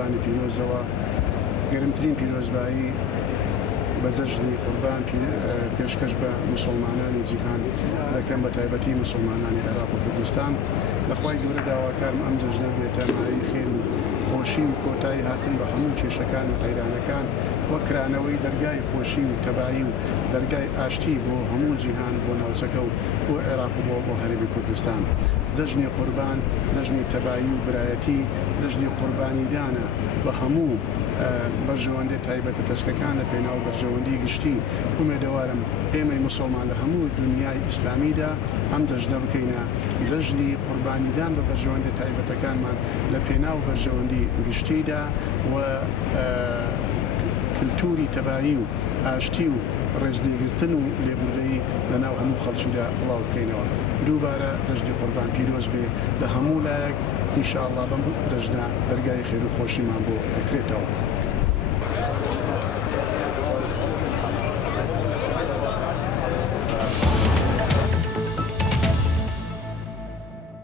قوربانی پیرۆزەوە گەرمترین پیرۆزبایی بە جەژنی قوربان پێشکەش بە مسلمانانی جیهان دەکەم بە تایبەتی مسلمانانی عێراق و کوردستان لەخوای گەورە داواکارم ئەم جەژنە بێتە مای خێر و خۆشی و کۆتایی هاتن بە هەموو کێشەکان و قەیرانەکان وەک کرانەوەی دەرگای خۆشی و تەبایی و دەرگای ئاشتی بۆ هەموو جیهان بۆ ناوچەکە و بۆ عێراق و بۆ هەرێمی کوردستان جەژنی قوربان جەژنی تەبایی و برایەتی جەژنی قوربانیدانە بە هەموو بەرژەوەندێ تایبەتە دەستکەکان لە پێناو بەرژەوەندی گشتی ئومێدەوارم ئێمەی مسلمان لە هەموو دنیای ئیسلامیدا ئەم جەژنە بکەینە جەژنی قوربانیدان بە بەرژەوەندی تایبەتەکانمان لە پێناو بەرژەوەندی گشتیدا و کللتوری تەبایی و ئاشتی و ڕێزدەگرتن و لێبوردەیی لە ناو هەموو خەڵکیدا بڵاو بکەینەوە دووبارە جەژنی قوربان پیرۆز بێ لە هەموو لایەک ئینشاءالله بەم جەژنە دەرگای خێر و خۆشیمان بۆ دەکرێتەوە.